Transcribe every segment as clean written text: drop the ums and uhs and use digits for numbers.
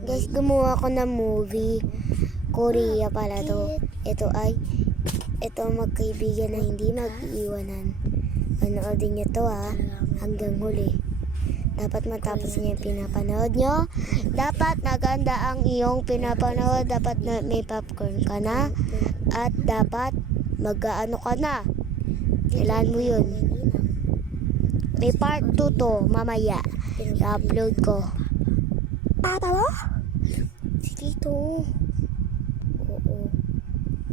Guys, gumawa ko ng movie. Korea pala to. Ito magkaibigan na hindi mag-iiwanan. Manoodin nyo to hanggang huli. Dapat matapos niyo yung pinapanood nyo. Dapat maganda ang iyong pinapanood. Dapat may popcorn ka na. At dapat mag-ano ka na. Kailan mo yun. May part 2 to mamaya. I-upload ko. Papa mo? Si Tito. Oo.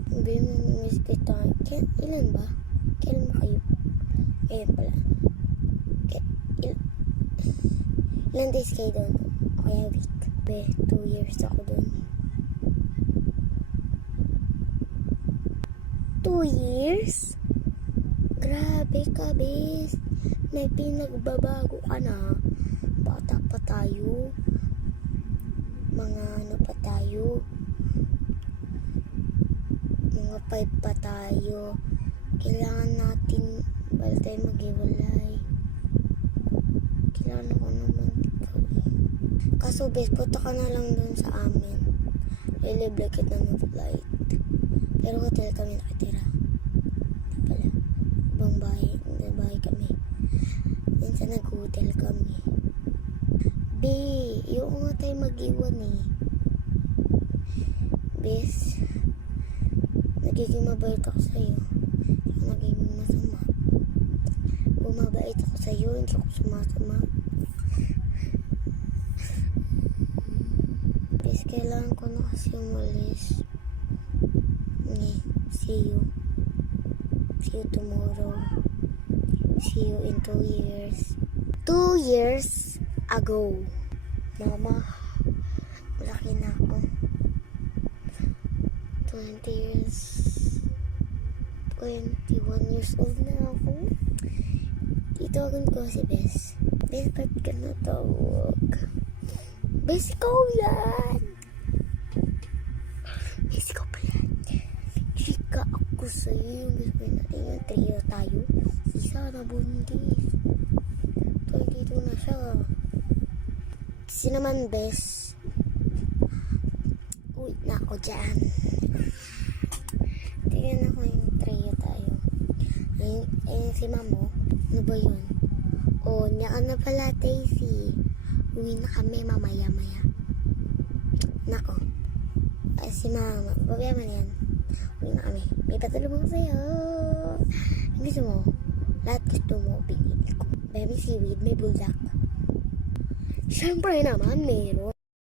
Sabi mo miss kita. Ilan ba? Kailan ba kayo? Ayun pala. Ilan days kayo doon? Kaya week. 2 years ako doon. 2 years? Grabe ka, bes. May pinagbabago ka na. Bata pa tayo. Mga ano pa tayo. Mga 5 pa tayo. Kailangan natin bala tayo maghiwalay. Kailangan ko naman ikaw eh. Kaso bes, punta ka na lang dun sa amin. Lilibre kita ng flight. Pero hotel kami nakatira. Hindi pala. Ibang bahay. Ibang bahay kami. Minsan nag-hotel kami. Be, yung nga tayo mag-iwan eh. Bes, nagiging mabait ako sa'yo. Nagiging masama. Bumabait ako sa'yo, hindi ako sumasama. Bes, kailangan ko na kasi umalis. See you. See you tomorrow. See you in 2 years. 2 years ago. Mama, malaki na ako. 21 years old na ako. Itawagan ko si Bes. Bes, ba't ka natawag? Bes, ikaw yan! Bes, ikaw pa yan. Chika ako sa'yo. Gusto natin yung trio tayo. Isa na buntis. Dito na siya. Kasi naman, Bes. Uy, na ako dyan. Tingnan ako yung trio tayo. Ayun si Mamo. Ano ba yun? Oh, niya ka na pala, Daisy. Uwi na kami mamaya-maya. Nako. Ay, si Mama. Babayaman yan. Uwi na kami. May patulong ako sa'yo. Gusto mo? Lahat gusto mo, pinili ko. May seaweed, may buldak. Siyempre naman, meron.